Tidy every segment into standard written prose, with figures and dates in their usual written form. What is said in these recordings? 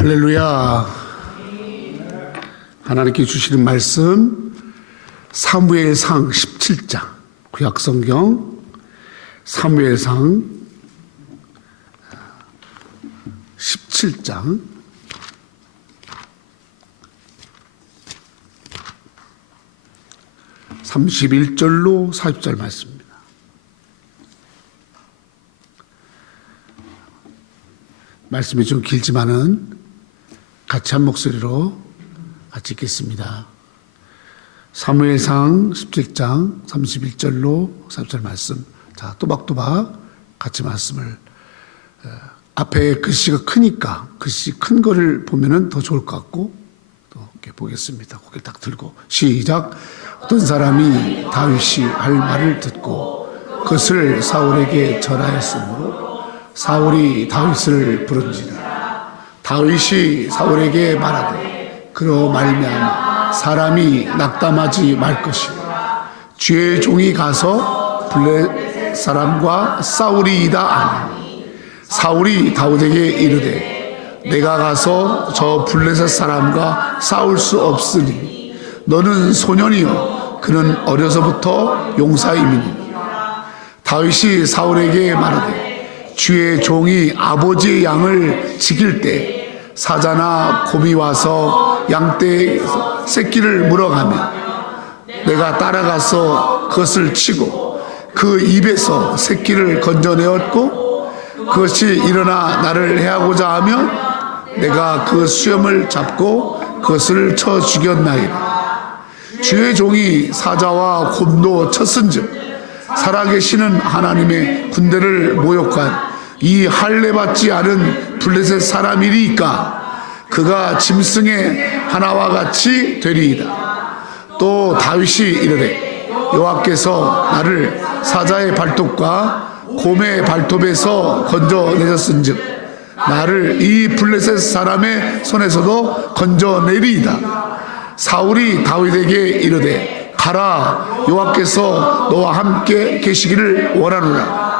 할렐루야. 하나님께 주시는 말씀 사무엘상 17장, 구약성경 사무엘상 17장 31절로 40절 말씀입니다. 말씀이 좀 길지만은 같이 한 목소리로 같이 읽겠습니다. 사무엘상 17장 31절로 40절 말씀. 자, 또박또박 같이 말씀을, 앞에 글씨가 크니까 글씨 큰 거를 보면은 더 좋을 것 같고, 또 이렇게 보겠습니다. 고개를 딱 들고 시작. 어떤 사람이 다윗이 할 말을 듣고 그것을 사울에게 전하였으므로 사울이 다윗을 부른지라. 다윗이 사울에게 말하되 그로 말미암아 사람이 낙담하지 말 것이라. 주의 종이 가서 블레 사람과 싸우리이다 하니 사울이 다윗에게 이르되 내가 가서 저 블레셋 사람과 싸울 수 없으니 너는 소년이요 그는 어려서부터 용사임이니. 다윗이 사울에게 말하되 주의 종이 아버지의 양을 지킬 때 사자나 곰이 와서 양떼의 새끼를 물어가면 내가 따라가서 그것을 치고 그 입에서 새끼를 건져내었고 그것이 일어나 나를 해하고자 하면 내가 그 수염을 잡고 그것을 쳐 죽였나이다. 주의 종이 사자와 곰도 쳤은즉 살아계시는 하나님의 군대를 모욕한 이 할례받지 않은 블레셋 사람이리까 그가 짐승의 하나와 같이 되리이다. 또 다윗이 이르되 여호와께서 나를 사자의 발톱과 곰의 발톱에서 건져내셨은즉 나를 이 블레셋 사람의 손에서도 건져내리이다. 사울이 다윗에게 이르되 가라, 여호와께서 너와 함께 계시기를 원하노라.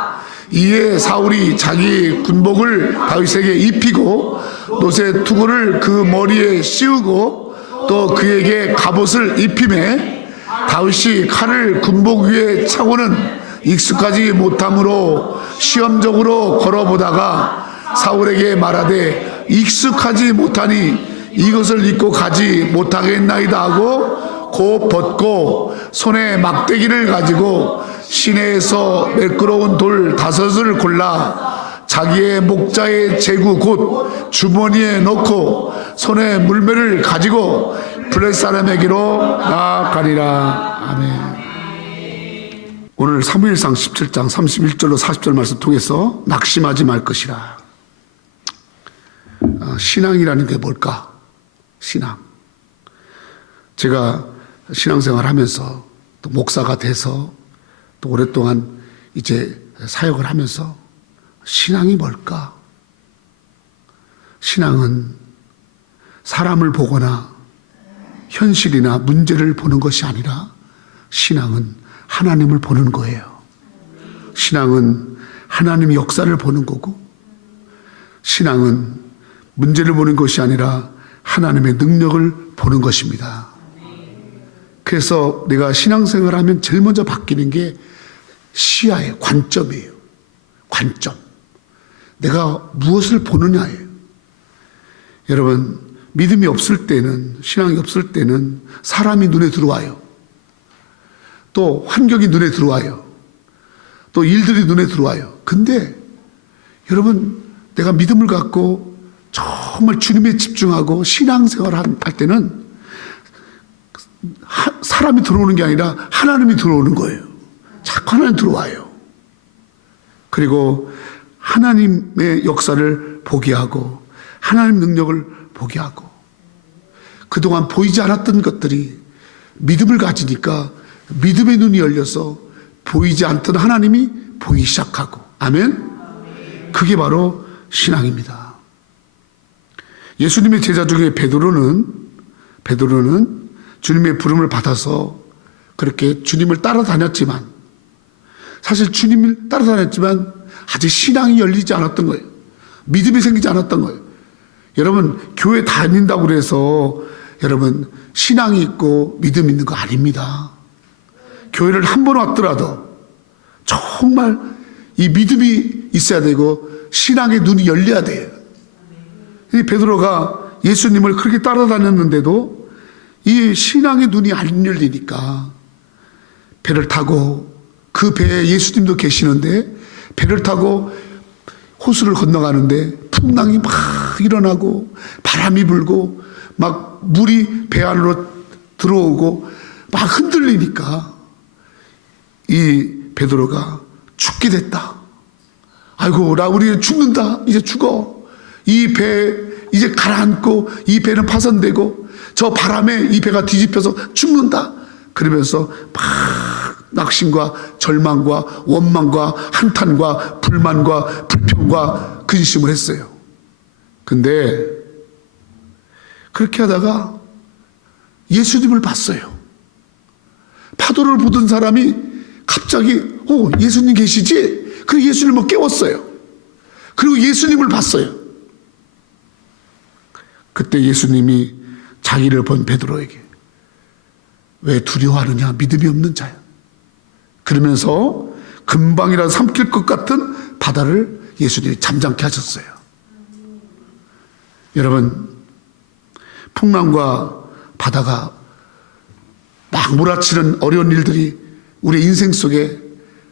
이에 사울이 자기 군복을 다윗에게 입히고 노새 투구를 그 머리에 씌우고 또 그에게 갑옷을 입히매 다윗이 칼을 군복 위에 차고는 익숙하지 못함으로 시험적으로 걸어보다가 사울에게 말하되 익숙하지 못하니 이것을 입고 가지 못하겠나이다 하고 곧 벗고 손에 막대기를 가지고 시내에서 매끄러운 돌 5을 골라 자기의 목자의 제구 곧 주머니에 넣고 손에 물매를 가지고 블레셋 사람에게로 나아가리라. 아멘. 오늘 사무엘상 17장 31절로 40절 말씀 통해서 낙심하지 말 것이라. 신앙이라는 게 뭘까? 신앙. 제가 신앙생활 하면서 또 목사가 돼서 또 오랫동안 이제 사역을 하면서 신앙이 뭘까? 신앙은 사람을 보거나 현실이나 문제를 보는 것이 아니라 신앙은 하나님을 보는 거예요. 신앙은 하나님의 역사를 보는 거고 신앙은 문제를 보는 것이 아니라 하나님의 능력을 보는 것입니다. 그래서 내가 신앙생활을 하면 제일 먼저 바뀌는 게 시야의 관점이에요. 관점. 내가 무엇을 보느냐예요. 여러분, 믿음이 없을 때는, 신앙이 없을 때는 사람이 눈에 들어와요. 또 환경이 눈에 들어와요. 또 일들이 눈에 들어와요. 근데 여러분, 내가 믿음을 갖고 정말 주님에 집중하고 신앙생활을 할 때는 사람이 들어오는 게 아니라 하나님이 들어오는 거예요. 자꾸 하나님 들어와요. 그리고 하나님의 역사를 보게 하고 하나님 능력을 보게 하고 그동안 보이지 않았던 것들이 믿음을 가지니까 믿음의 눈이 열려서 보이지 않던 하나님이 보이기 시작하고. 아멘. 그게 바로 신앙입니다. 예수님의 제자 중에 베드로는 주님의 부름을 받아서 그렇게 주님을 따라다녔지만 사실 주님을 따라다녔지만 아직 신앙이 열리지 않았던 거예요. 믿음이 생기지 않았던 거예요. 여러분, 교회 다닌다고 그래서 여러분 신앙이 있고 믿음 있는 거 아닙니다. 교회를 한 번 왔더라도 정말 이 믿음이 있어야 되고 신앙의 눈이 열려야 돼요. 이 베드로가 예수님을 그렇게 따라다녔는데도 이 신앙의 눈이 안 열리니까 배를 타고, 그 배에 예수님도 계시는데 배를 타고 호수를 건너가는데 풍랑이 막 일어나고 바람이 불고 막 물이 배 안으로 들어오고 막 흔들리니까 이 베드로가 죽게 됐다. 아이고, 우리 죽는다. 이제 죽어. 이 배 이제 가라앉고 이 배는 파손되고 저 바람에 이 배가 뒤집혀서 죽는다. 그러면서 막 낙심과 절망과 원망과 한탄과 불만과 불평과 근심을 했어요. 근데 그렇게 하다가 예수님을 봤어요. 파도를 보던 사람이 갑자기 예수님 계시지? 그리고 예수님을 깨웠어요. 그리고 예수님을 봤어요. 그때 예수님이 자기를 본 베드로에게 왜 두려워하느냐? 믿음이 없는 자야. 그러면서 금방이라 삼킬 것 같은 바다를 예수님이 잠잠케 하셨어요. 여러분, 풍랑과 바다가 막 몰아치는 어려운 일들이 우리 인생 속에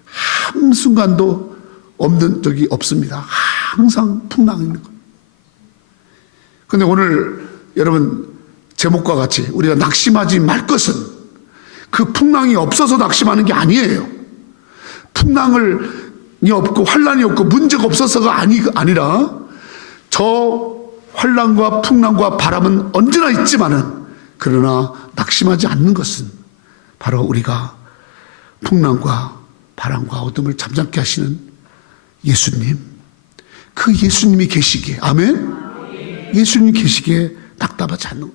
한순간도 없는 적이 없습니다. 항상 풍랑이 있는 거예요. 근데 오늘 여러분 제목과 같이 우리가 낙심하지 말 것은 그 풍랑이 없어서 낙심하는 게 아니에요. 풍랑이 없고 환란이 없고 문제가 없어서가 아니라 저 환란과 풍랑과 바람은 언제나 있지만은, 그러나 낙심하지 않는 것은 바로 우리가 풍랑과 바람과 어둠을 잠잠케 하시는 예수님, 그 예수님이 계시기에, 아멘? 예수님이 계시기에 답답하지 않는 거예요.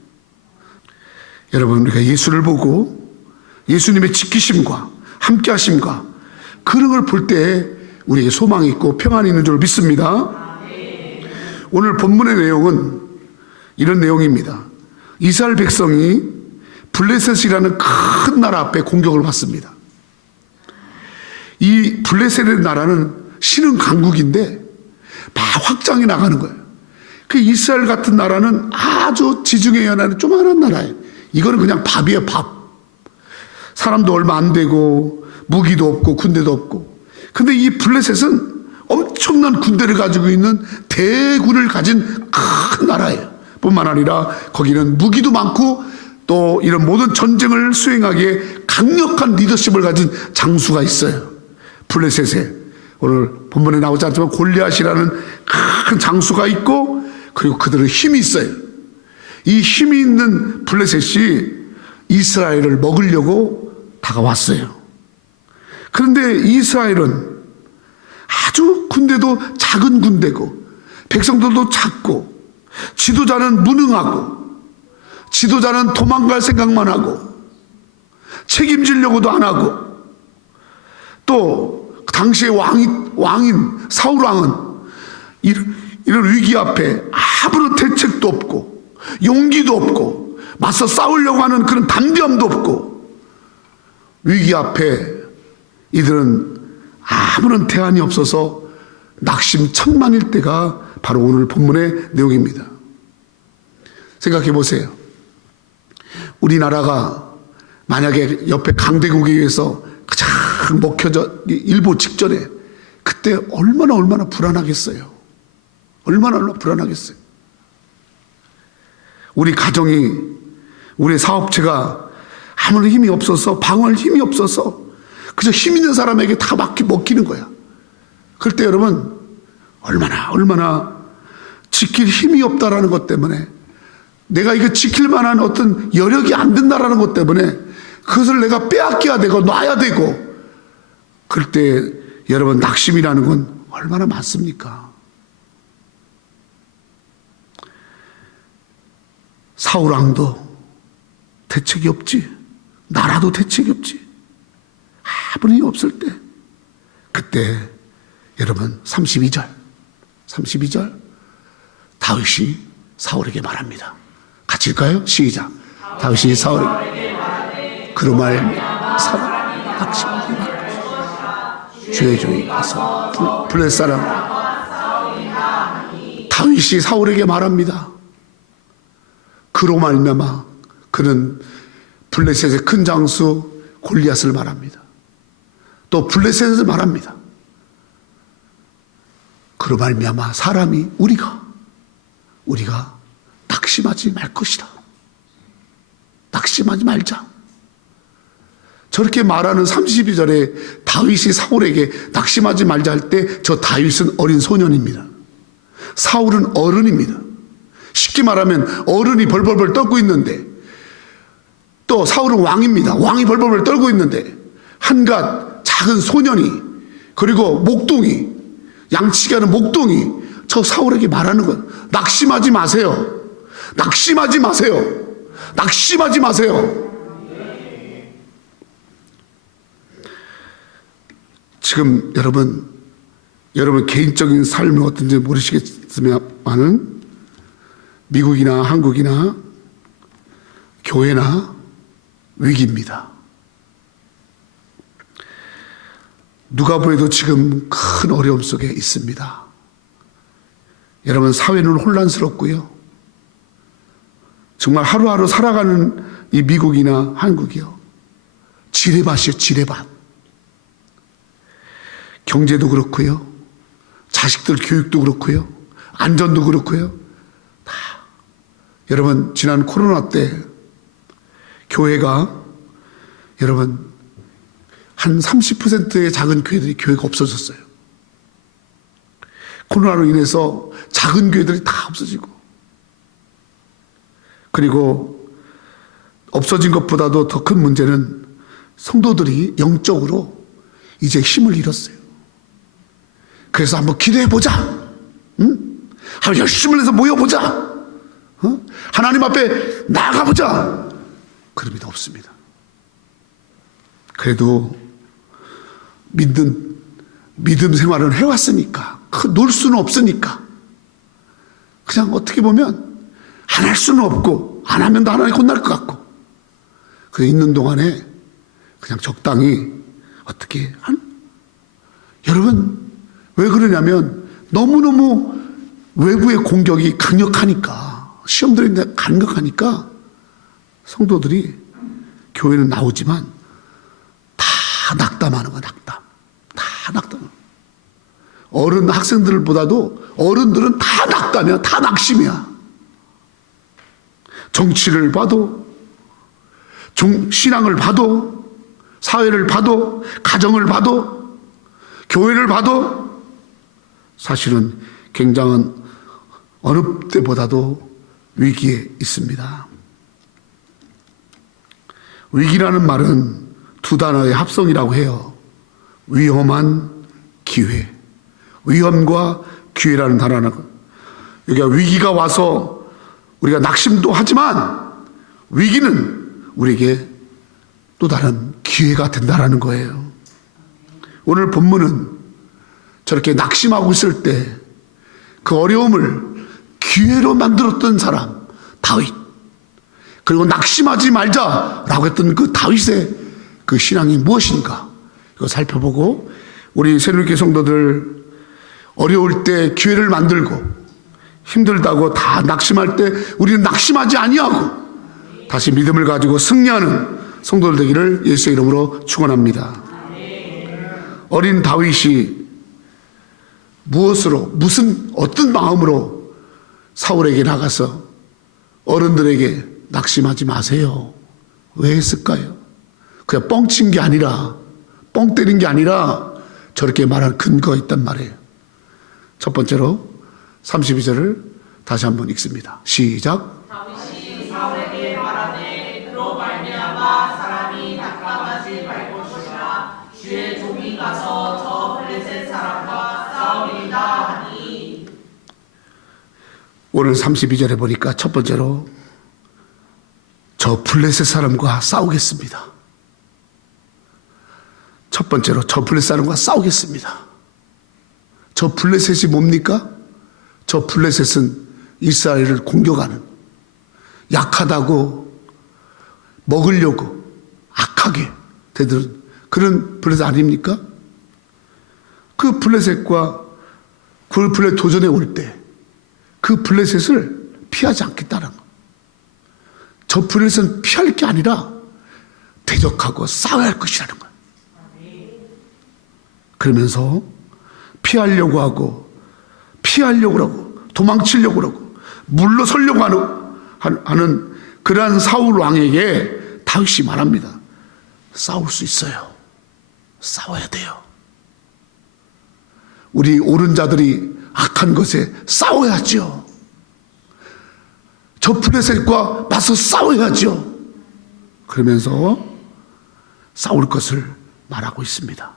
여러분, 우리가 예수를 보고 예수님의 지키심과 함께 하심과 그런 걸 볼 때 우리에게 소망이 있고 평안이 있는 줄 믿습니다. 오늘 본문의 내용은 이런 내용입니다. 이스라엘 백성이 블레셋이라는 큰 나라 앞에 공격을 받습니다. 이 블레셋의 나라는 신흥 강국인데 막 확장해 나가는 거예요. 그 이스라엘 같은 나라는 아주 지중해 연안의 조그마한 나라예요. 이거는 그냥 밥이에요, 밥. 사람도 얼마 안 되고 무기도 없고 군대도 없고. 근데 이 블레셋은 엄청난 군대를 가지고 있는 대군을 가진 큰 나라예요. 뿐만 아니라 거기는 무기도 많고 또 이런 모든 전쟁을 수행하기에 강력한 리더십을 가진 장수가 있어요. 블레셋에 오늘 본문에 나오지 않지만 골리앗이라는 큰 장수가 있고, 그리고 그들은 힘이 있어요. 이 힘이 있는 블레셋이 이스라엘을 먹으려고 다가왔어요. 그런데 이스라엘은 아주 군대도 작은 군대고 백성들도 작고 지도자는 무능하고 지도자는 도망갈 생각만 하고 책임지려고도 안 하고, 또 당시의 왕인 사울 왕은 이런 위기 앞에 아무런 대책도 없고 용기도 없고 맞서 싸우려고 하는 그런 담대함도 없고, 위기 앞에 이들은 아무런 대안이 없어서 낙심천만일 때가 바로 오늘 본문의 내용입니다. 생각해 보세요. 우리나라가 만약에 옆에 강대국에 의해서 가장 먹혀져 일보 직전에, 그때 얼마나 불안하겠어요. 얼마나 불안하겠어요. 우리 가정이, 우리 사업체가 아무런 힘이 없어서, 방어할 힘이 없어서 그저 힘 있는 사람에게 다 먹히는 거야. 그럴 때 여러분 얼마나 지킬 힘이 없다라는 것 때문에, 내가 이거 지킬 만한 어떤 여력이 안 된다라는 것 때문에 그것을 내가 빼앗겨야 되고 놔야 되고, 그럴 때 여러분 낙심이라는 건 얼마나 많습니까? 사울 왕도 대책이 없지, 나라도 대책이 없지, 아무리 없을 때, 그때 여러분 32절 다윗이 사울에게 말합니다. 같이 읽까요? 시작. 다윗이 사울에게 그러말 사람 낙심하지 말고 주의 종이 가서 블레셋 사람 다윗이 사울에게 말합니다. 그로 말미암아 그는 블레셋의 큰 장수 골리앗을 말합니다. 또 블레셋을 말합니다. 그로 말미암아 사람이 우리가 낙심하지 말 것이다. 낙심하지 말자. 저렇게 말하는 32절에 다윗이 사울에게 낙심하지 말자 할 때 저 다윗은 어린 소년입니다. 사울은 어른입니다. 쉽게 말하면 어른이 벌벌벌 떨고 있는데, 또 사울은 왕입니다. 왕이 벌벌벌 떨고 있는데 한갓 작은 소년이, 그리고 목동이, 양치기 하는 목동이 저 사울에게 말하는 건 낙심하지 마세요. 낙심하지 마세요. 낙심하지 마세요. 지금 여러분 개인적인 삶이 어떤지 모르시겠지만은 미국이나 한국이나 교회나 위기입니다. 누가 보여도 지금 큰 어려움 속에 있습니다. 여러분, 사회는 혼란스럽고요. 정말 하루하루 살아가는 이 미국이나 한국이요, 지뢰밭이요, 지뢰밭. 경제도 그렇고요, 자식들 교육도 그렇고요, 안전도 그렇고요. 다. 여러분, 지난 코로나 때 교회가, 여러분, 한 30%의 작은 교회들이 교회가 없어졌어요. 코로나로 인해서 작은 교회들이 다 없어지고, 그리고 없어진 것보다도 더 큰 문제는 성도들이 영적으로 이제 힘을 잃었어요. 그래서 한번 기도해보자. 응? 한번 열심을 해서 모여보자. 하나님 앞에 나아가보자. 그런 게 없습니다. 그래도 믿음 생활을 해왔으니까, 놀 수는 없으니까, 그냥 어떻게 보면 안 할 수는 없고, 안 하면 또 하나님 혼날 것 같고, 그 있는 동안에 그냥 적당히 어떻게 여러분, 왜 그러냐면 너무너무 외부의 공격이 강력하니까, 시험들이 강력하니까 성도들이 교회는 나오지만 다 낙담하는 거야. 다 낙담. 어른 학생들보다도 어른들은 다 낙담이야. 다 낙심이야. 정치를 봐도, 신앙을 봐도, 사회를 봐도, 가정을 봐도, 교회를 봐도 사실은 굉장한 어느 때보다도 위기에 있습니다. 위기라는 말은 두 단어의 합성이라고 해요. 위험한 기회. 위험과 기회라는 단어는, 여기가 위기가 와서 우리가 낙심도 하지만 위기는 우리에게 또 다른 기회가 된다라는 거예요. 오늘 본문은 저렇게 낙심하고 있을 때 그 어려움을 기회로 만들었던 사람 다윗, 그리고 낙심하지 말자라고 했던 그 다윗의 그 신앙이 무엇인가, 이거 살펴보고, 우리 새누리교회 성도들 어려울 때 기회를 만들고, 힘들다고 다 낙심할 때 우리는 낙심하지 아니하고 다시 믿음을 가지고 승리하는 성도들 되기를 예수의 이름으로 축원합니다. 어린 다윗이 무엇으로, 어떤 마음으로 사울에게 나가서 어른들에게 낙심하지 마세요, 왜 했을까요? 그냥 뻥친 게 아니라, 뻥 때린 게 아니라 저렇게 말할 근거가 있단 말이에요. 첫 번째로 32절을 다시 한번 읽습니다. 시작. 다윗이 사울에게 말하되 그로 말미암아 사람이 낙담하지 말 것이라 주의 종이 가서 저 블레셋 사람과 싸우리이다 하니. 오늘 32절에 보니까 첫 번째로 저 블레셋 사람과 싸우겠습니다. 첫 번째로 저 블레셋 사람과 싸우겠습니다. 저 블레셋이 뭡니까? 저 블레셋은 이스라엘을 공격하는, 약하다고 먹으려고 악하게 되는 그런 블레셋 아닙니까? 그 블레셋과 그 블레셋 도전에 올 때 그 블레셋을 피하지 않겠다는 거. 저 블레셋은 피할 게 아니라 대적하고 싸워야 할 것이라는 거예요. 그러면서 피하려고 하고 도망치려고 하고 물러서려고 하는 그러한 사울 왕에게 다윗이 말합니다. 싸울 수 있어요. 싸워야 돼요. 우리 옳은 자들이 악한 것에 싸워야죠. 저 블레셋과 맞서 싸워야죠. 그러면서 싸울 것을 말하고 있습니다.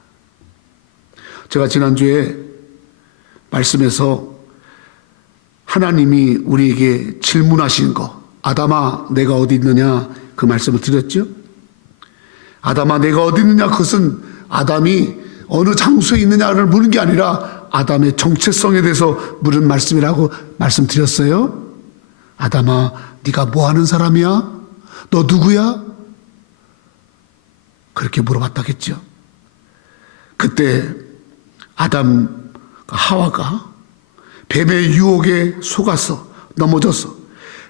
제가 지난주에 말씀에서 하나님이 우리에게 질문하신 거, 아담아 내가 어디 있느냐, 그 말씀을 드렸죠. 아담아 내가 어디 있느냐, 그것은 아담이 어느 장소에 있느냐를 묻는 게 아니라 아담의 정체성에 대해서 물은 말씀이라고 말씀드렸어요. 아담아 네가 뭐 하는 사람이야? 너 누구야? 그렇게 물어봤다겠죠. 그때 아담과 하와가 뱀의 유혹에 속아서 넘어져서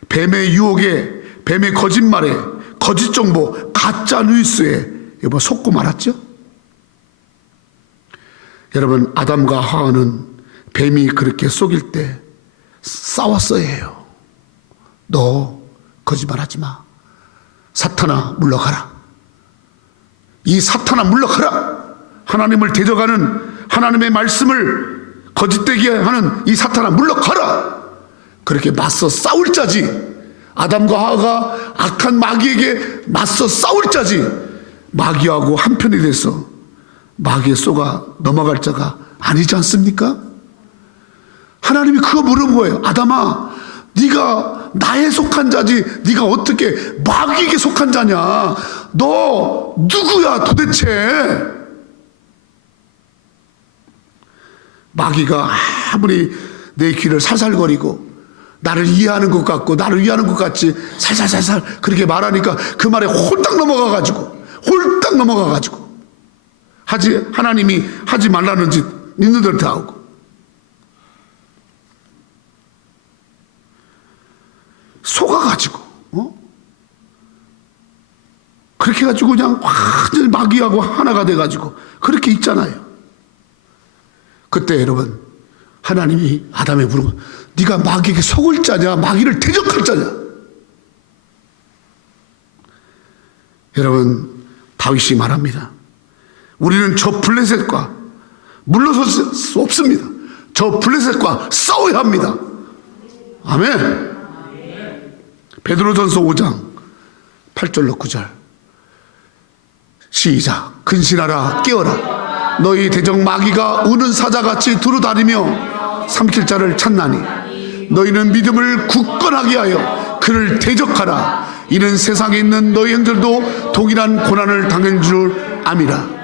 뱀의 유혹에, 뱀의 거짓말에, 거짓 정보, 가짜 뉴스에 속고 말았죠. 여러분, 아담과 하와는 뱀이 그렇게 속일 때 싸웠어야 해요. 너 거짓말하지 마. 사탄아 물러가라. 이 사탄아 물러가라. 하나님을 대적하는, 하나님의 말씀을 거짓되게 하는 이 사탄아 물러가라. 그렇게 맞서 싸울 자지. 아담과 하와가 악한 마귀에게 맞서 싸울 자지. 마귀하고 한편이 돼서 마귀에 쏘가 넘어갈 자가 아니지 않습니까? 하나님이 그거 물은 거예요. 아담아 네가 나에 속한 자지 네가 어떻게 마귀에게 속한 자냐. 너 누구야 도대체. 마귀가 아무리 내 귀를 살살거리고 나를 이해하는 것 같고 나를 위하는 것 같이 살살살살 그렇게 말하니까 그 말에 홀딱 넘어가가지고 하나님이 하지 말라는 짓 있는 대로 다 하고, 속아가지고 그렇게 해가지고 그냥 완전히 마귀하고 하나가 돼가지고 그렇게 있잖아요. 그때 여러분 하나님이 아담에 부르고 네가 마귀에게 속을 자냐 마귀를 대적할 자냐. 여러분 다윗이 말합니다. 우리는 저 블레셋과 물러설 수 없습니다. 저 블레셋과 싸워야 합니다. 아멘. 베드로전서 5장 8절로 9절 시작. 근신하라 깨어라. 너희 대적 마귀가 우는 사자같이 두루다니며 삼킬 자를 찾나니 너희는 믿음을 굳건하게 하여 그를 대적하라. 이는 세상에 있는 너희 형들도 동일한 고난을 당한 줄 암이라.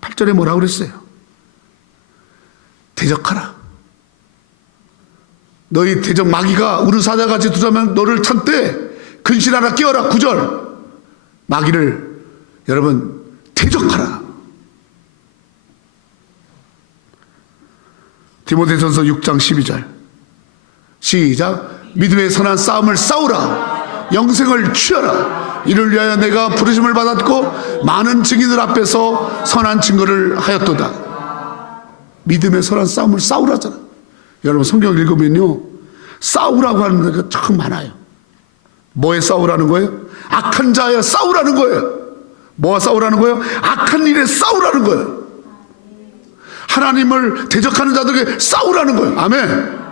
8절에 뭐라고 그랬어요? 대적하라. 너희 대적 마귀가 우는 사자같이 두루다니면 너를 찾되 근신하라 깨어라. 9절 마귀를 여러분 대적하라. 디모데전서 6장 12절 시작. 믿음의 선한 싸움을 싸우라. 영생을 취하라. 이를 위하여 내가 부르심을 받았고 많은 증인들 앞에서 선한 증거를 하였도다. 믿음의 선한 싸움을 싸우라잖아. 여러분 성경 읽으면요 싸우라고 하는 데가 참 많아요. 뭐에 싸우라는 거예요? 악한 자에 싸우라는 거예요. 뭐가 싸우라는 거예요? 악한 일에 싸우라는 거예요. 하나님을 대적하는 자들에게 싸우라는 거예요. 아멘.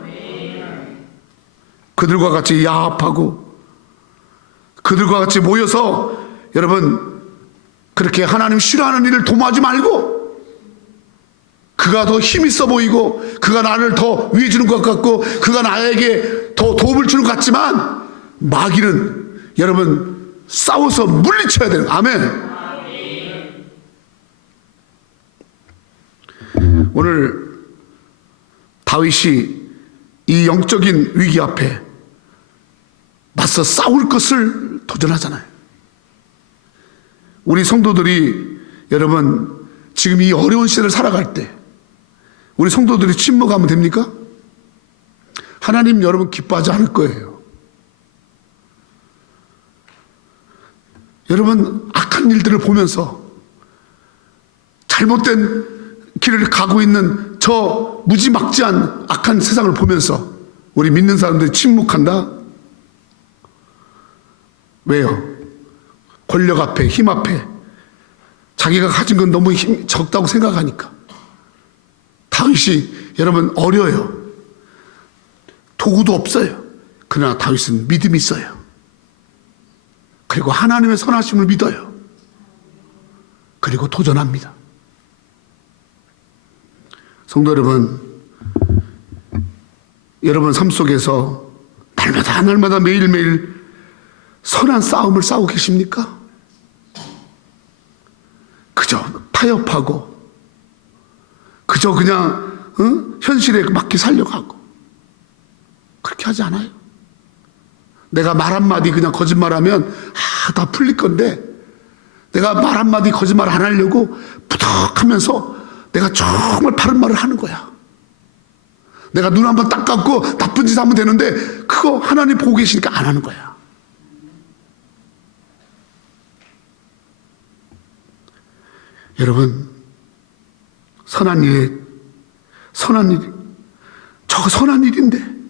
그들과 같이 야합하고 그들과 같이 모여서 여러분 그렇게 하나님 싫어하는 일을 도모하지 말고, 그가 더 힘있어 보이고 그가 나를 더 위해 주는 것 같고 그가 나에게 더 도움을 주는 것 같지만 마귀는 여러분 싸워서 물리쳐야 돼요. 아멘. 오늘 다윗이 이 영적인 위기 앞에 맞서 싸울 것을 도전하잖아요. 우리 성도들이 여러분 지금 이 어려운 시대를 살아갈 때 우리 성도들이 침묵하면 됩니까? 하나님 여러분 기뻐하지 않을 거예요. 여러분 악한 일들을 보면서 잘못된 길을 가고 있는 저 무지막지한 악한 세상을 보면서 우리 믿는 사람들이 침묵한다? 왜요? 권력 앞에, 힘 앞에 자기가 가진 건 너무 적다고 생각하니까. 다윗이 여러분 어려요. 도구도 없어요. 그러나 다윗은 믿음이 있어요. 그리고 하나님의 선하심을 믿어요. 그리고 도전합니다. 성도 여러분, 여러분 삶 속에서 날마다 매일매일 선한 싸움을 싸우고 계십니까? 그저 타협하고 그저 그냥 현실에 맞게 살려고 하고 그렇게 하지 않아요. 내가 말 한마디 그냥 거짓말하면 다 풀릴 건데 내가 말 한마디 거짓말 안 하려고 부덕하면서 내가 정말 바른 말을 하는 거야. 내가 눈 한번 딱 감고 나쁜 짓 하면 되는데 그거 하나님 보고 계시니까 안 하는 거야. 여러분 선한 일 저거 선한 일인데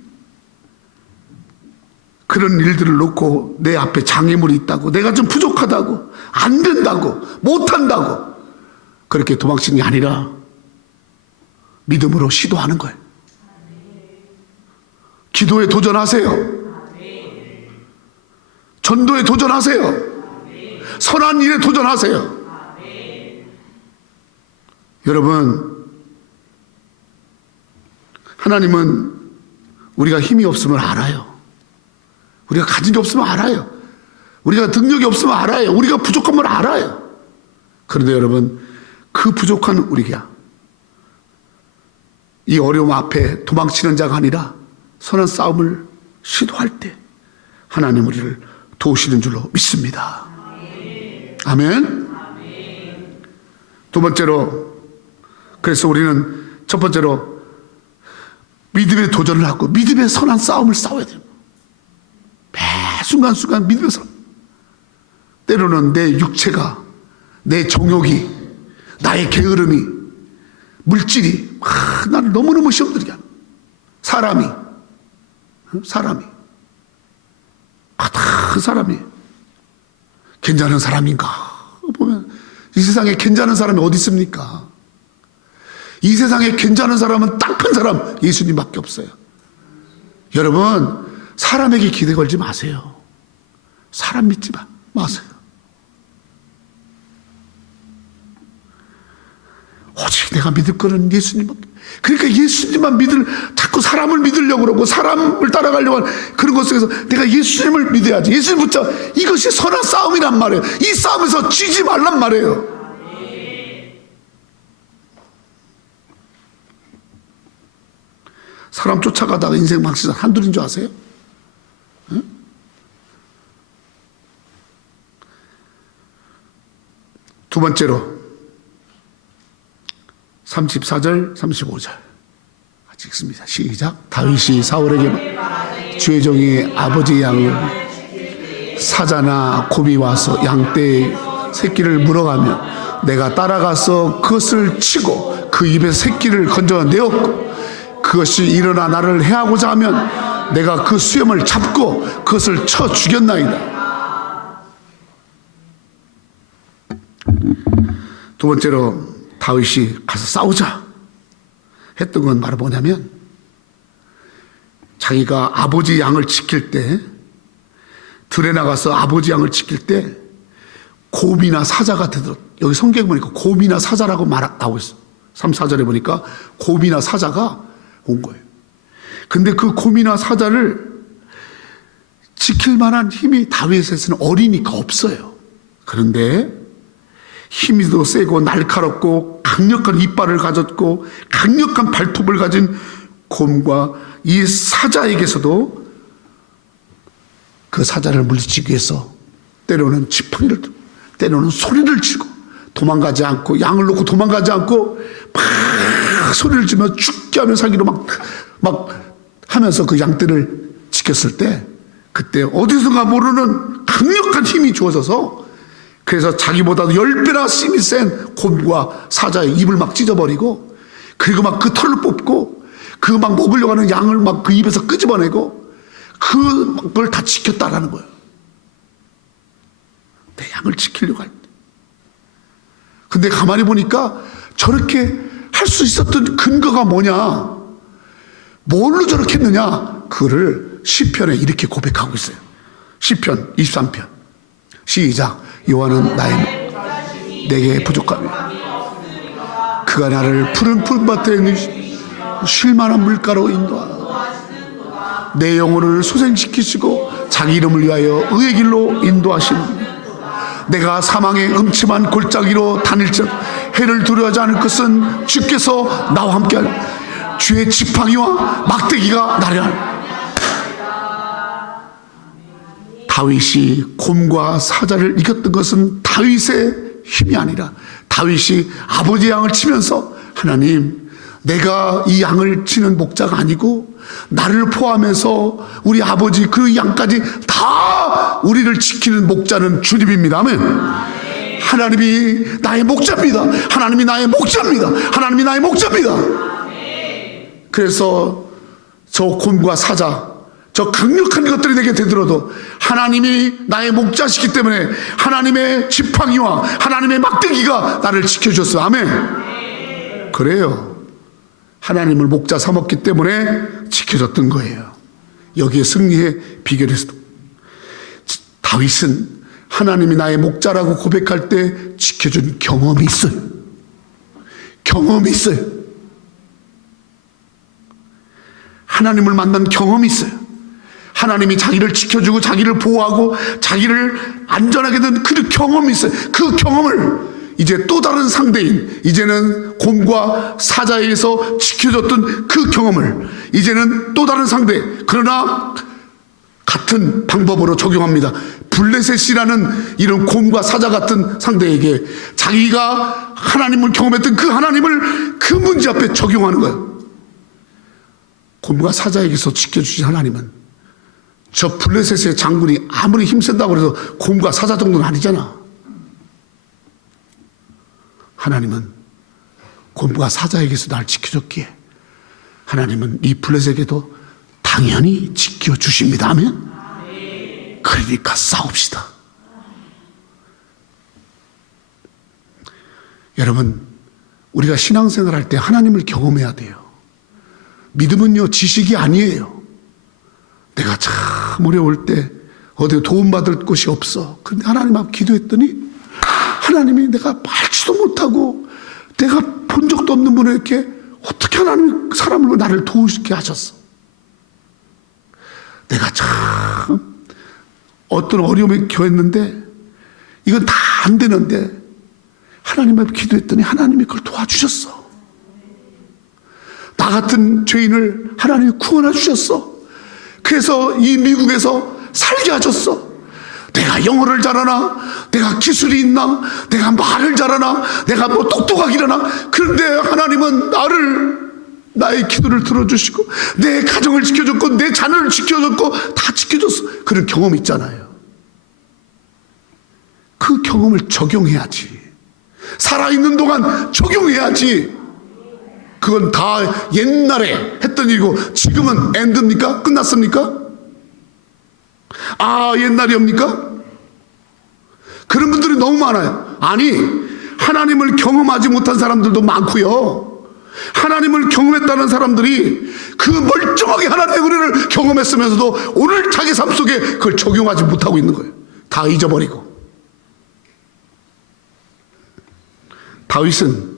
그런 일들을 놓고 내 앞에 장애물이 있다고 내가 좀 부족하다고 안 된다고 못한다고 그렇게 도망치는 게 아니라 믿음으로 시도하는 거예요. 기도에 도전하세요. 전도에 도전하세요. 선한 일에 도전하세요. 여러분 하나님은 우리가 힘이 없음을 알아요. 우리가 가진 게 없으면 알아요. 우리가 능력이 없으면 알아요. 우리가 부족한 걸 알아요. 그런데 여러분 그 부족한 우리가 이 어려움 앞에 도망치는 자가 아니라 선한 싸움을 시도할 때 하나님 우리를 도우시는 줄로 믿습니다. 아멘. 두 번째로 그래서 우리는 첫 번째로 믿음의 도전을 하고 믿음의 선한 싸움을 싸워야 돼요. 매 순간순간 믿음의 싸움. 때로는 내 육체가 내 정욕이 나의 게으름이 물질이 나를 너무너무 시험들게 하는 사람이 다 사람이 괜찮은 사람인가 보면 이 세상에 괜찮은 사람이 어디 있습니까? 이 세상에 괜찮은 사람은 딱 한 사람 예수님밖에 없어요. 여러분 사람에게 기대 걸지 마세요. 사람 믿지 마세요. 오직 내가 믿을 거는 예수님밖에. 그러니까 예수님만 자꾸 사람을 믿으려고 그러고 사람을 따라가려고 하는 그런 것 속에서 내가 예수님을 믿어야지. 예수님 붙잡아. 이것이 선한 싸움이란 말이에요. 이 싸움에서 지지 말란 말이에요. 사람 쫓아가다가 인생 망치자 한둘인 줄 아세요? 응? 두 번째로 34절 35절 같이 읽습니다. 시작. 다윗이 사울에게 주의 종이 아버지 양을 사자나 곰이 와서 양떼의 새끼를 물어가며 내가 따라가서 그것을 치고 그 입에 새끼를 건져내었고 그것이 일어나 나를 해하고자 하면 내가 그 수염을 잡고 그것을 쳐 죽였나이다. 두 번째로 다윗이 가서 싸우자 했던 건 바로 뭐냐면 자기가 아버지 양을 지킬 때 들에 나가서 아버지 양을 지킬 때 곰이나 사자가 되도록 여기 성경에 보니까 곰이나 사자라고 나오고 있어. 3, 4절에 보니까 곰이나 사자가 온 거예요. 근데 그 곰이나 사자를 지킬 만한 힘이 다윗에서는 어리니까 없어요. 그런데 힘이 더 세고 날카롭고 강력한 이빨을 가졌고 강력한 발톱을 가진 곰과 이 사자에게서도 그 사자를 물리치기 위해서 때로는 지팡이를 들고 때로는 소리를 치고 도망가지 않고 양을 놓고 도망가지 않고 막 소리를 지르며 죽게 하며 살기로 막 하면서 그 양떼를 지켰을 때 그때 어디선가 모르는 강력한 힘이 주어져서 그래서 자기보다도 10배나 힘이 센 곰과 사자의 입을 막 찢어버리고 그리고 막 그 털을 뽑고 그 막 먹으려고 하는 양을 막 그 입에서 끄집어내고 그걸 다 지켰다라는 거예요. 내 양을 지키려고 할 때. 근데 가만히 보니까 저렇게 할 수 있었던 근거가 뭐냐? 뭘로 저렇게 했느냐? 그를 시편에 이렇게 고백하고 있어요. 시편 23편 시작. 여호와는 내게 부족함이 그가 나를 푸른 풀밭에 쉴만한 물가로 인도하라. 내 영혼을 소생시키시고 자기 이름을 위하여 의의 길로 인도하시는 내가 사망의 음침한 골짜기로 다닐즉 해를 두려워하지 않을 것은 주께서 나와 함께하리. 주의 지팡이와 막대기가 나를 하리. 다윗이 곰과 사자를 이겼던 것은 다윗의 힘이 아니라 다윗이 아버지의 양을 치면서 하나님 내가 이 양을 치는 목자가 아니고 나를 포함해서 우리 아버지 그 양까지 다 우리를 지키는 목자는 주님입니다. 아멘. 하나님이 나의 목자입니다. 하나님이 나의 목자입니다. 하나님이 나의 목자입니다. 그래서 저 곰과 사자 저 강력한 것들이 내게 되들어도 하나님이 나의 목자시기 때문에 하나님의 지팡이와 하나님의 막대기가 나를 지켜줬어요. 아멘. 그래요. 하나님을 목자 삼았기 때문에 지켜졌던 거예요. 여기에 승리의 비결이 있어요. 다윗은 하나님이 나의 목자라고 고백할 때 지켜준 경험이 있어요. 경험이 있어요. 하나님을 만난 경험이 있어요. 하나님이 자기를 지켜주고 자기를 보호하고 자기를 안전하게 된 그 경험이 있어요. 그 경험을 이제 또 다른 상대인 이제는 곰과 사자에게서 지켜줬던 그 경험을 이제는 또 다른 상대 그러나 같은 방법으로 적용합니다. 블레셋이라는 이런 곰과 사자 같은 상대에게 자기가 하나님을 경험했던 그 하나님을 그 문제 앞에 적용하는 거예요. 곰과 사자에게서 지켜주신 하나님은 저 블레셋의 장군이 아무리 힘센다고 해서 곰과 사자 정도는 아니잖아. 하나님은 곰과 사자에게서 날 지켜줬기에 하나님은 이 블레셋에게도 당연히 지켜주십니다. 아멘. 그러니까 싸웁시다. 여러분 우리가 신앙생활 할 때 하나님을 경험해야 돼요. 믿음은요 지식이 아니에요. 내가 참 어려울 때 어디 도움받을 곳이 없어. 그런데 하나님 앞에 기도했더니 하나님이 내가 말지도 못하고 내가 본 적도 없는 분에게 어떻게 하나님이 사람을 나를 도우시게 하셨어. 내가 참 어떤 어려움에 처했는데 이건 다 안 되는데 하나님 앞에 기도했더니 하나님이 그걸 도와주셨어. 나 같은 죄인을 하나님이 구원해 주셨어. 그래서 이 미국에서 살게 하셨어. 내가 영어를 잘하나? 내가 기술이 있나? 내가 말을 잘하나? 내가 뭐 똑똑하기라나? 그런데 하나님은 나의 기도를 들어주시고 내 가정을 지켜줬고 내 자녀를 지켜줬고 다 지켜줬어. 그런 경험이 있잖아요. 그 경험을 적용해야지. 살아있는 동안 적용해야지. 그건 다 옛날에 했던 일이고 지금은 엔드입니까? 끝났습니까? 옛날이옵니까? 그런 분들이 너무 많아요. 아니 하나님을 경험하지 못한 사람들도 많고요. 하나님을 경험했다는 사람들이 그 멀쩡하게 하나님의 은혜를 경험했으면서도 오늘 자기 삶 속에 그걸 적용하지 못하고 있는 거예요. 다 잊어버리고. 다윗은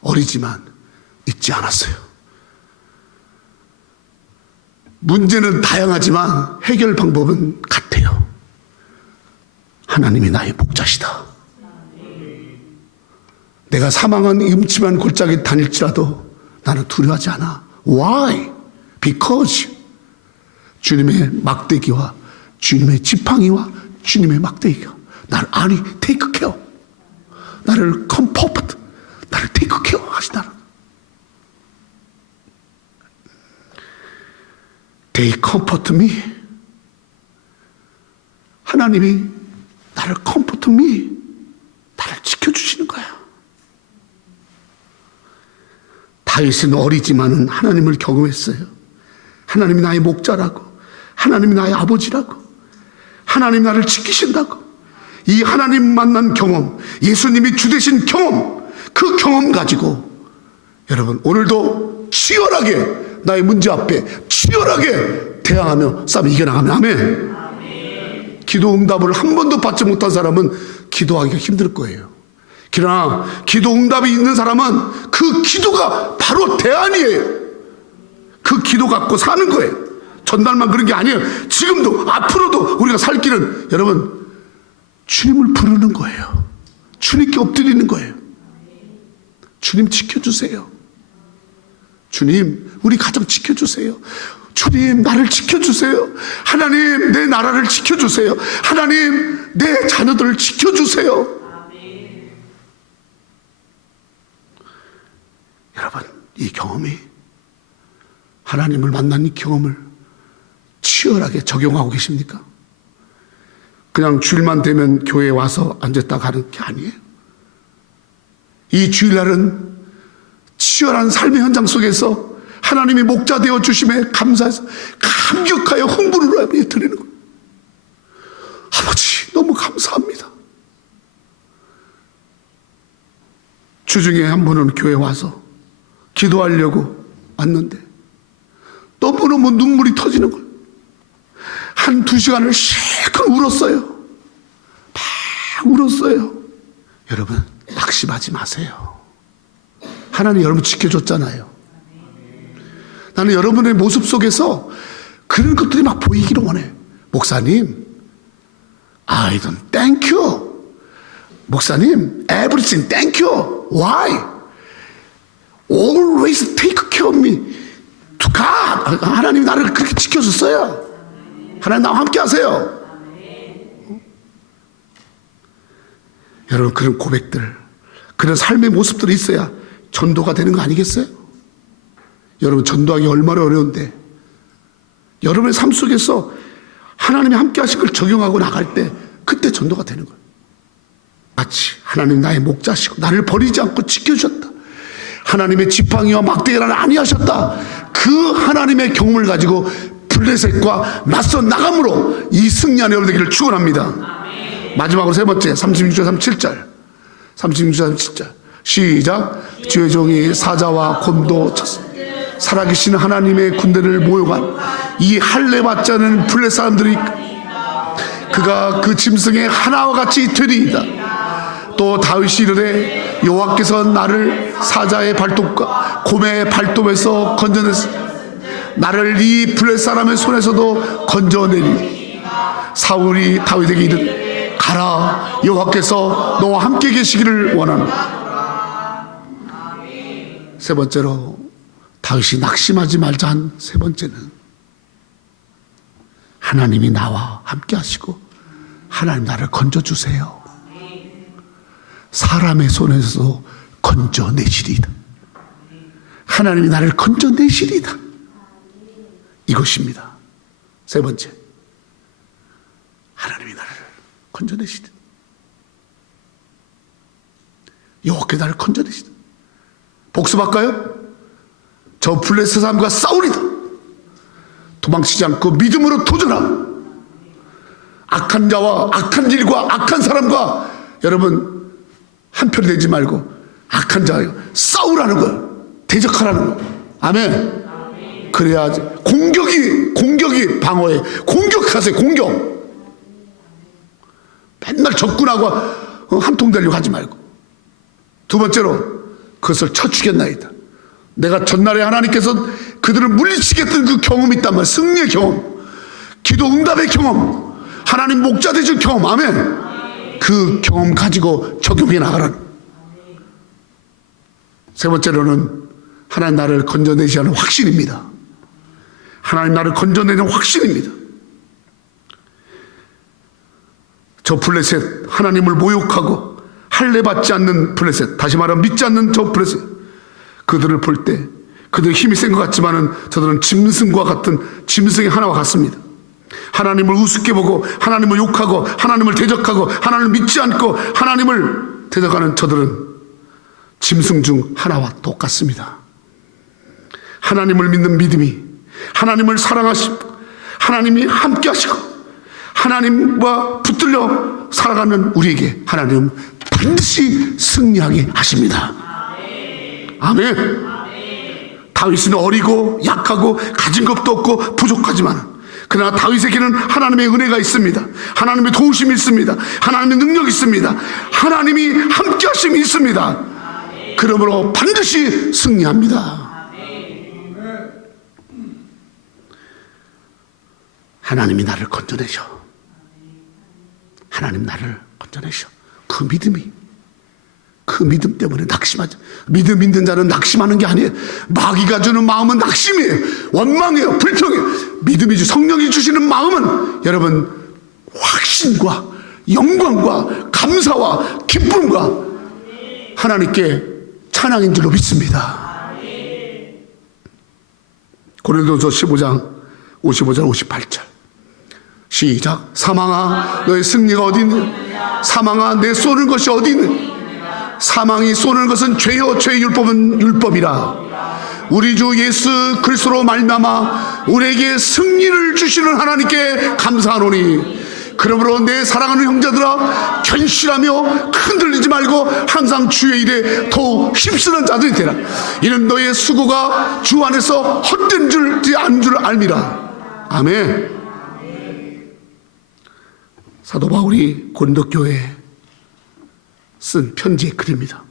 어리지만 잊지 않았어요. 문제는 다양하지만 해결 방법은 같아요. 하나님이 나의 목자시다. 내가 사망한 음침한 골짜기 다닐지라도 나는 두려워하지 않아. Why? because 주님의 막대기와 주님의 지팡이와 주님의 막대기가 나를 아니 take care, 나를 comfort, 나를 take care 하시다. They comfort me. 하나님이 나를 comfort me, 나를 지켜주시는 거야. 다윗은 어리지만은 하나님을 경험했어요. 하나님이 나의 목자라고, 하나님이 나의 아버지라고, 하나님 나를 지키신다고. 이 하나님 만난 경험, 예수님이 주 되신 경험, 그 경험 가지고 여러분 오늘도 치열하게 나의 문제 앞에 치열하게 대항하며 싸움 이겨나가면 아멘. 기도 응답을 한 번도 받지 못한 사람은 기도하기가 힘들 거예요. 그러나 기도 응답이 있는 사람은 그 기도가 바로 대안이에요. 그 기도 갖고 사는 거예요. 전날만 그런 게 아니에요. 지금도 앞으로도 우리가 살 길은 여러분 주님을 부르는 거예요. 주님께 엎드리는 거예요. 주님 지켜주세요. 주님 우리 가정 지켜주세요. 주님 나를 지켜주세요. 하나님 내 나라를 지켜주세요. 하나님 내 자녀들을 지켜주세요. 여러분 이 경험이 하나님을 만난 이 경험을 치열하게 적용하고 계십니까? 그냥 주일만 되면 교회에 와서 앉았다 가는 게 아니에요. 이 주일날은 치열한 삶의 현장 속에서 하나님이 목자 되어 주심에 감사해서 감격하여 흥분을 하며 드리는 거예요. 아버지 너무 감사합니다. 주중에 한 번은 교회 와서 기도하려고 왔는데 너무너무 눈물이 터지는 거예요. 한 2시간을 실컷 울었어요. 막 울었어요. 여러분 낙심하지 마세요. 하나님 여러분 지켜줬잖아요. 나는 여러분의 모습 속에서 그런 것들이 막 보이기를 원해. 목사님 I don't thank you. 목사님 everything thank you. Why? Always take care of me. To God. 하나님 나를 그렇게 지켜줬어요. 하나님 나와 함께 하세요. 여러분 그런 고백들, 그런 삶의 모습들이 있어야 전도가 되는 거 아니겠어요? 여러분 전도하기 얼마나 어려운데 여러분의 삶 속에서 하나님이 함께 하신 걸 적용하고 나갈 때 그때 전도가 되는 거예요. 마치 하나님 나의 목자시고 나를 버리지 않고 지켜주셨다. 하나님의 지팡이와 막대기를 아니하셨다. 그 하나님의 경험을 가지고 블레셋과 맞서 나감으로 이 승리한 여러분 되기를 축원합니다. 마지막으로 세 번째 36절 37절 36절 37절 시작. 주의 종이 사자와 곰도 쳤습니다. 살아계신 하나님의 군대를 모여간 이 할례 받지 않은 블레 사람들이 그가 그 짐승의 하나와 같이 되리이다. 또 다윗이 이르되 여호와께서 나를 사자의 발톱과 곰의 발톱에서 건져냈으니 나를 이 블레 사람의 손에서도 건져내리니 사울이 다윗에게 이르되 가라 여호와께서 너와 함께 계시기를 원하노라. 세 번째로 다윗이 낙심하지 말자 한 세 번째는 하나님이 나와 함께 하시고 하나님 나를 건져주세요. 사람의 손에서 건져내시리이다. 하나님이 나를 건져내시리이다. 이것입니다. 세 번째 하나님이 나를 건져내시리이다. 여호와께서 나를 건져내시리이다. 복습할까요? 저 블레셋 사람과 싸우리다. 도망치지 않고 믿음으로 도전하라. 악한 자와 악한 일과 악한 사람과 여러분 한편이 되지 말고 악한 자와 싸우라는 거예요. 대적하라는 거예요. 아멘. 그래야지 공격이 방어해. 공격하세요. 공격. 맨날 적군하고 한통 되려고 하지 말고. 두 번째로 그것을 쳐주겠나이다. 내가 전날에 하나님께서 그들을 물리치게 했던 그 경험이 있단 말이야. 승리의 경험, 기도 응답의 경험, 하나님 목자 되신 경험. 아멘. 그 경험 가지고 적용해 나가라는. 세 번째로는 하나님 나를 건져내시는 확신입니다. 하나님 나를 건져내는 확신입니다. 저 블레셋, 하나님을 모욕하고 할례받지 않는 블레셋, 다시 말하면 믿지 않는 저 블레셋, 그들을 볼 때 그들 힘이 센 것 같지만은 저들은 짐승과 같은 짐승의 하나와 같습니다. 하나님을 우습게 보고 하나님을 욕하고 하나님을 대적하고 하나님을 믿지 않고 하나님을 대적하는 저들은 짐승 중 하나와 똑같습니다. 하나님을 믿는 믿음이, 하나님을 사랑하시고 하나님이 함께 하시고 하나님과 붙들려 살아가는 우리에게 하나님은 반드시 승리하게 하십니다. 아멘. 다윗은 어리고 약하고 가진 것도 없고 부족하지만 그러나 다윗에게는 하나님의 은혜가 있습니다. 하나님의 도우심이 있습니다. 하나님의 능력이 있습니다. 하나님이 함께 하심이 있습니다. 그러므로 반드시 승리합니다. 하나님이 나를 건져내셔. 하나님 나를 건져내셔. 그 믿음이, 그 믿음 때문에 낙심하죠. 믿음 있는 자는 낙심하는 게 아니에요. 마귀가 주는 마음은 낙심이에요. 원망이에요. 불평이에요. 믿음이 성령이 주시는 마음은 여러분 확신과 영광과 감사와 기쁨과 하나님께 찬양인 줄로 믿습니다. 고린도서 15장 55절 58절 시작. 사망아 너의 승리가 어디 있느냐? 사망아 내 쏘는 것이 어디 있느냐? 사망이 쏘는 것은 죄요 죄의 율법은 율법이라. 우리 주 예수 그리스도로 말미암아 우리에게 승리를 주시는 하나님께 감사하노니 그러므로 내 사랑하는 형제들아 견실하며 흔들리지 말고 항상 주의 일에 더욱 힘쓰는 자들이 되라. 이는 너의 수고가 주 안에서 헛된 줄지 않은 줄 알미라. 아멘. 사도 바울이 고린도 교회에 쓴 편지의 글입니다.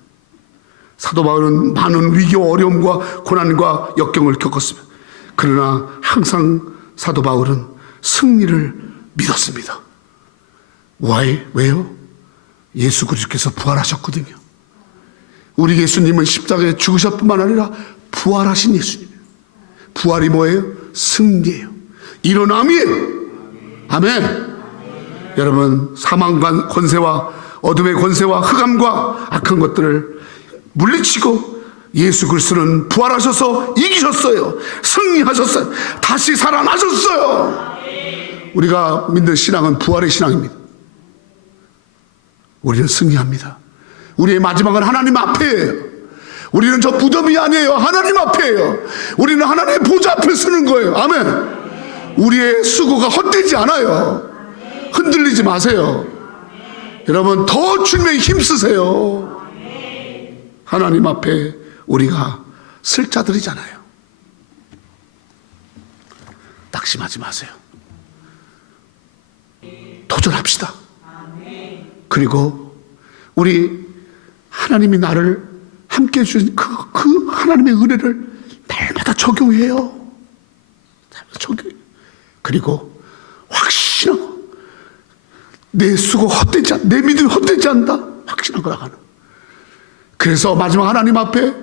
사도 바울은 많은 위기와 어려움과 고난과 역경을 겪었습니다. 그러나 항상 사도 바울은 승리를 믿었습니다. 왜요? 예수 그리스도께서 부활하셨거든요. 우리 예수님은 십자가에 죽으셨 뿐만 아니라 부활하신 예수님이에요. 부활이 뭐예요? 승리예요. 일어남이에요. 아멘. 여러분 사망과 권세와 어둠의 권세와 흑암과 악한 것들을 물리치고 예수 그리스도는 부활하셔서 이기셨어요. 승리하셨어요. 다시 살아나셨어요. 우리가 믿는 신앙은 부활의 신앙입니다. 우리는 승리합니다. 우리의 마지막은 하나님 앞에예요. 우리는 저 무덤이 아니에요. 하나님 앞에예요. 우리는 하나님의 보좌 앞에 서는 거예요. 아멘. 우리의 수고가 헛되지 않아요. 흔들리지 마세요. 여러분 더 주님의 힘쓰세요. 하나님 앞에 우리가 쓸 자들이잖아요. 낙심하지 마세요. 도전합시다. 그리고 우리 하나님이 나를 함께 해주신 그 하나님의 은혜를 날마다 적용해요. 날마다 적용해요. 그리고 확신하고 내 수고 헛되지 않다. 내 믿음이 헛되지 않다. 확신하고 나가는. 그래서 마지막 하나님 앞에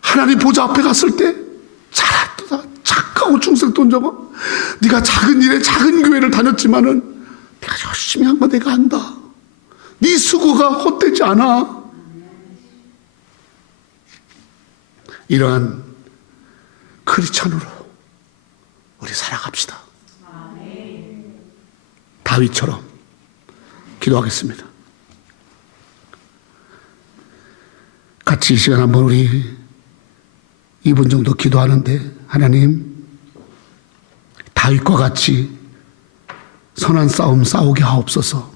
하나님 보좌 앞에 갔을 때 잘했다. 착하고 충성 돈정아. 네가 작은 일에 작은 교회를 다녔지만은 내가 열심히 한 거 내가 안다. 네 수고가 헛되지 않아. 이러한 크리스찬으로 우리 살아갑시다. 다윗처럼 기도하겠습니다. 같이 이 시간 한번 우리 2분 정도 기도하는데 하나님 다윗과 같이 선한 싸움 싸우게 하옵소서.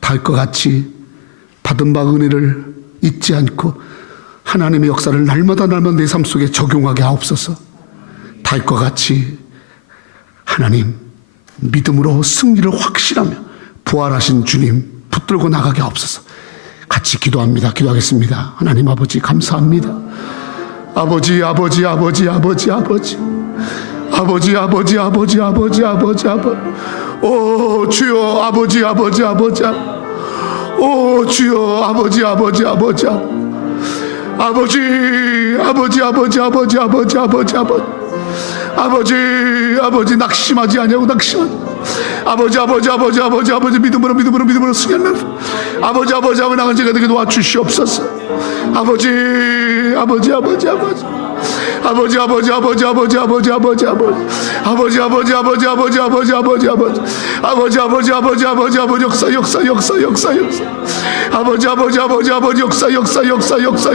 다윗과 같이 받은 바 은혜를 잊지 않고 하나님의 역사를 날마다 내 삶 속에 적용하게 하옵소서. 다윗과 같이 하나님 믿음으로 승리를 확신하며 부활하신 주님 붙들고 나가게 하옵소서. 같이 기도합니다. 기도하겠습니다. 하나님 아버지 감사합니다. 아버지 아버지 아버지 아버지 아버지 아버지 아버지 아버지 아버지 아버지 아버지 오 주여 아버지 아버지 아버지 오 주여 아버지 아버지 아버지 아버지 아버지 아버지 아버지 아버지 아버지 아버지 아버지 낙심하지 아니하고 아버지 믿음으로 승리하는 아버지 나간 제가 되게 도와주시옵소서. 아버지 역사